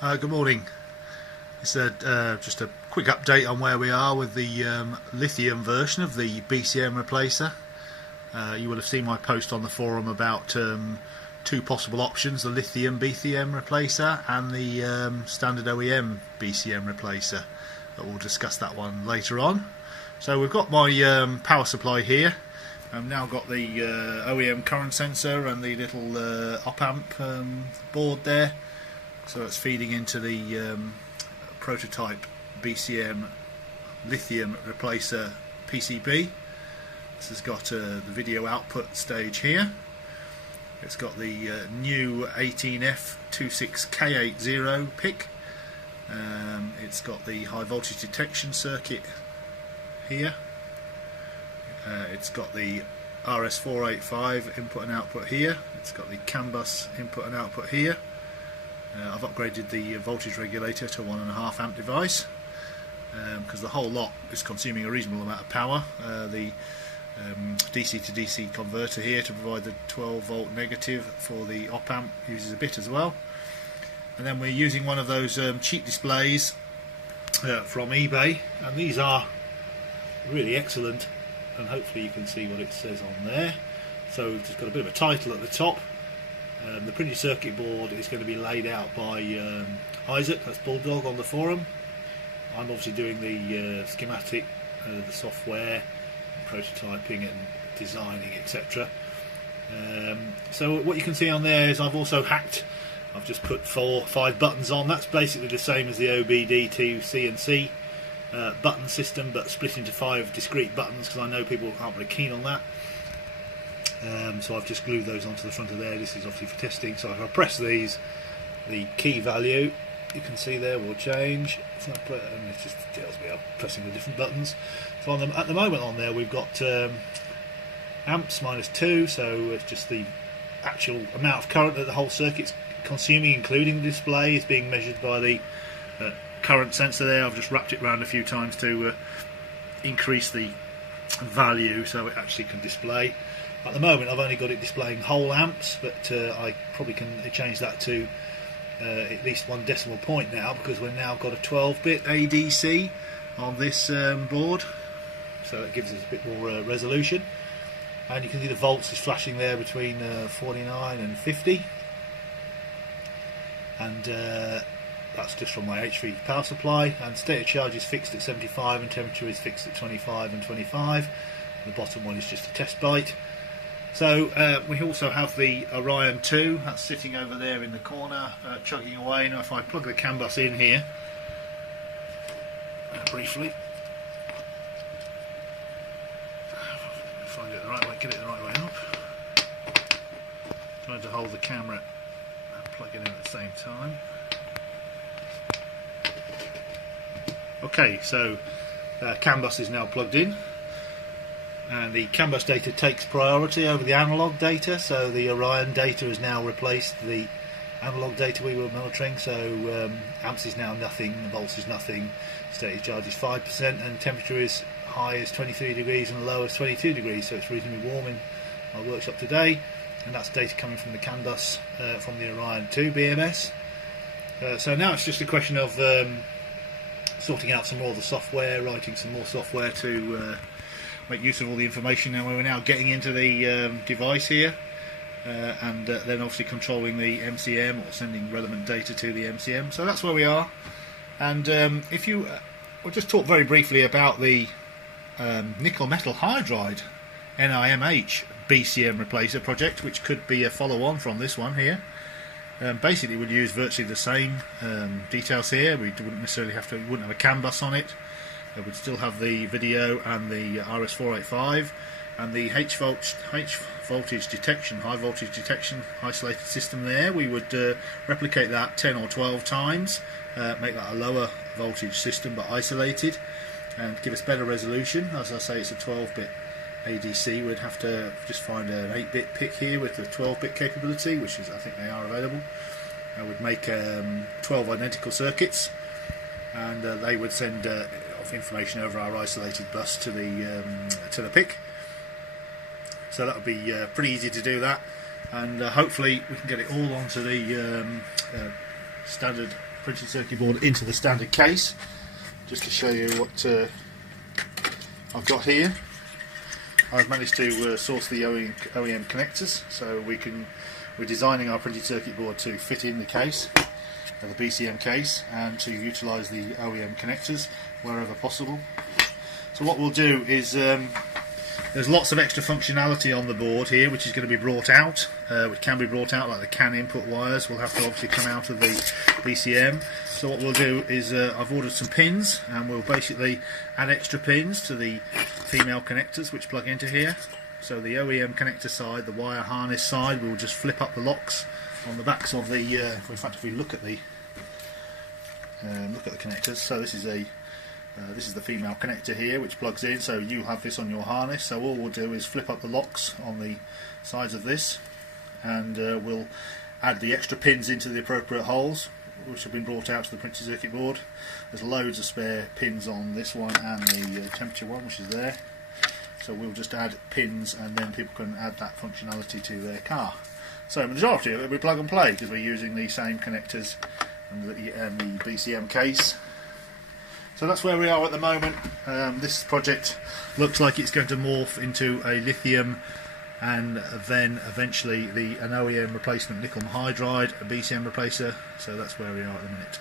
Good morning. It's just a quick update on where we are with the lithium version of the BCM Replacer. You will have seen my post on the forum about two possible options, the lithium BCM Replacer and the standard OEM BCM Replacer. We'll discuss that one later on. So we've got my power supply here. I've now got the OEM current sensor and the little op-amp board there. So it's feeding into the prototype BCM lithium replacer PCB. This has got the video output stage here. It's got the new 18F26K80 PIC. It's got the high voltage detection circuit here. It's got the RS485 input and output here. It's got the CAN bus input and output here. I've upgraded the voltage regulator to a 1.5 amp device because the whole lot is consuming a reasonable amount of power. The DC to DC converter here to provide the 12 volt negative for the op amp uses a bit as well. And then we're using one of those cheap displays from eBay, and these are really excellent, and hopefully you can see what it says on there. So we've just got a bit of a title at the top. The printed circuit board is going to be laid out by Isaac, that's Bulldog, on the forum. I'm obviously doing the schematic, the software, prototyping and designing, etc. So what you can see on there is I've also hacked. I've just put 5 buttons on. That's basically the same as the obdiic&c button system, but split into 5 discrete buttons because I know people aren't very keen on that. So I've just glued those onto the front of there. This is obviously for testing. So if I press these, the key value you can see there will change. So and it just tells me I'm pressing the different buttons. So on them, at the moment on there we've got amps -2, so it's just the actual amount of current that the whole circuit's consuming, including the display, is being measured by the current sensor there. I've just wrapped it around a few times to increase the value so it actually can display. At the moment I've only got it displaying whole amps, but I probably can change that to at least 1 decimal point now, because we've now got a 12-bit ADC on this board, so that gives us a bit more resolution. And you can see the volts is flashing there between 49 and 50, and that's just from my HV power supply. And state of charge is fixed at 75 and temperature is fixed at 25 and 25. The bottom one is just a test byte. So we also have the Orion 2, that's sitting over there in the corner, chugging away. Now if I plug the CAN bus in here, briefly, find it the right way, get it the right way up, trying to hold the camera and plug it in at the same time. Okay, so CAN bus is now plugged in, and the CAN bus data takes priority over the analog data, so the Orion data has now replaced the analog data we were monitoring. So amps is now nothing, volts is nothing, state of charge is 5%, and temperature is high as 23 degrees and low as 22 degrees, so it's reasonably warm in our workshop today. And that's data coming from the CAN bus from the Orion 2 BMS. So now it's just a question of sorting out some more of the software, writing some more software to make use of all the information. Now we're now getting into the device here, and then obviously controlling the MCM or sending relevant data to the MCM. So that's where we are. And if you, we'll just talk very briefly about the nickel metal hydride NIMH BCM Replacer project, which could be a follow-on from this one here. Basically we'd use virtually the same details here. We wouldn't necessarily have to, we wouldn't have a CAN bus on it. It would still have the video and the RS485 and the H voltage detection, high voltage detection isolated system there. We would replicate that 10 or 12 times, make that a lower voltage system but isolated, and give us better resolution. As I say, it's a 12-bit ADC. We'd have to just find an 8-bit PIC here with the 12-bit capability, which is, I think they are available. I would make 12 identical circuits, and they would send information over our isolated bus to the PIC. So that would be pretty easy to do that, and hopefully we can get it all onto the standard printed circuit board into the standard case, just to show you what I've got here. I've managed to source the OEM connectors, so we're designing our printed circuit board to fit in the case, the BCM case, and to utilise the OEM connectors wherever possible. So what we'll do is, there's lots of extra functionality on the board here which is going to be brought out, which can be brought out, like the CAN input wires will have to obviously come out of the BCM. So what we'll do is, I've ordered some pins, and we'll basically add extra pins to the female connectors which plug into here. So the OEM connector side, the wire harness side, we'll just flip up the locks on the backs of the, in fact if we look at the connectors, so this is the female connector here which plugs in, so you have this on your harness. So all we'll do is flip up the locks on the sides of this, and we'll add the extra pins into the appropriate holes which have been brought out to the printed circuit board. There's loads of spare pins on this one and the temperature one which is there, so we'll just add pins and then people can add that functionality to their car. So the majority of it will be plug and play because we're using the same connectors and the BCM case. So that's where we are at the moment. This project looks like it's going to morph into a lithium and then eventually an OEM replacement nickel hydride, a BCM replacer. So that's where we are at the minute.